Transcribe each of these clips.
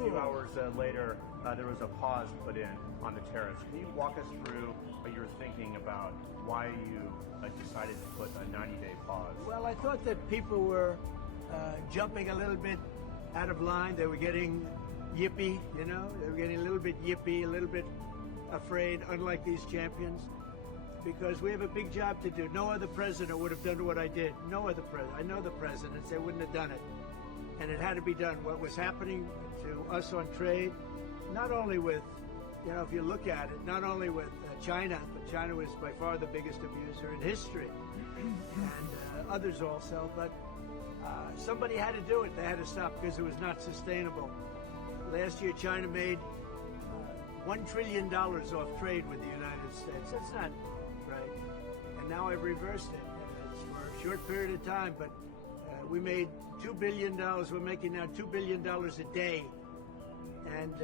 a few hours later, there was a pause put in on the tariffs. Can you walk us through what you were thinking about why you decided to put a 90-day pause? Well, I thought that people were jumping a little bit out of line. They were getting yippy, you know. They were getting a little bit yippy, a little bit afraid, unlike these champions, because we have a big job to do. No other president would have done what I did. No other president. I know the presidents, they wouldn't have done it. And it had to be done. What was happening to us on trade, not only with, you know, if you look at it, not only with China, but China was by far the biggest abuser in history, and others also, but somebody had to do it. They had to stop because it was not sustainable. Last year, China made $1 trillion off trade with the United States. That's not right. And now I've reversed it. It's for a short period of time, but we made $2 billion. We're making now $2 billion a day. And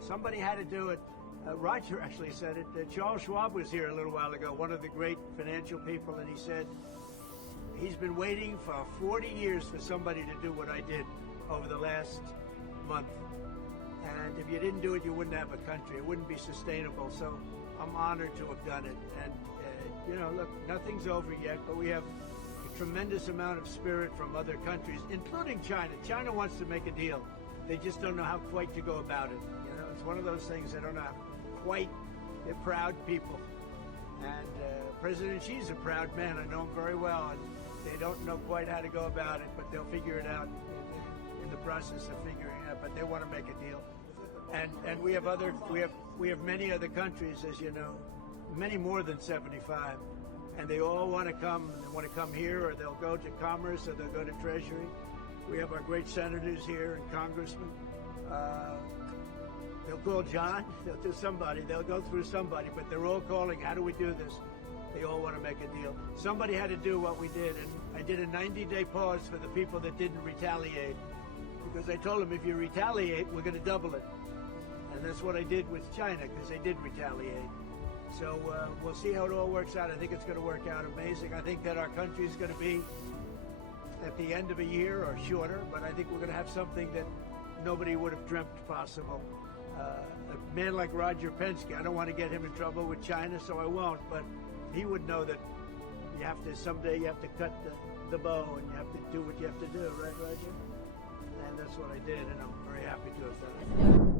somebody had to do it. Roger actually said it. Charles Schwab was here a little while ago, one of the great financial people, and he said he's been waiting for 40 years for somebody to do what I did over the last month. And if you didn't do it, you wouldn't have a country. It wouldn't be sustainable. So I'm honored to have done it. And, you know, look, nothing's over yet, but we have a tremendous amount of spirit from other countries, including China. China wants to make a deal. They just don't know how quite to go about it. You know, it's one of those things they don't know how quite. They're proud people. And President Xi's a proud man. I know him very well. And they don't know quite how to go about it, but they'll figure it out in the process of figuring it out. But they want to make a deal. And we have many other countries, as you know, many more than 75, and they all want to come. They want to come here, or they'll go to Commerce, or they'll go to Treasury. We have our great senators here and congressmen. They'll call John. They'll do somebody. They'll go through somebody, but they're all calling. How do we do this? They all want to make a deal. Somebody had to do what we did, and I did a 90-day pause for the people that didn't retaliate, because I told them if you retaliate, we're going to double it. And that's what I did with China, because they did retaliate. So we'll see how it all works out. I think it's going to work out amazing. I think that our country is going to be at the end of a year or shorter, but I think we're going to have something that nobody would have dreamt possible. A man like Roger Penske, I don't want to get him in trouble with China, so I won't, but he would know that you have to, someday you have to cut the bow and you have to do what you have to do, right, Roger? And that's what I did, and I'm very happy to have done it.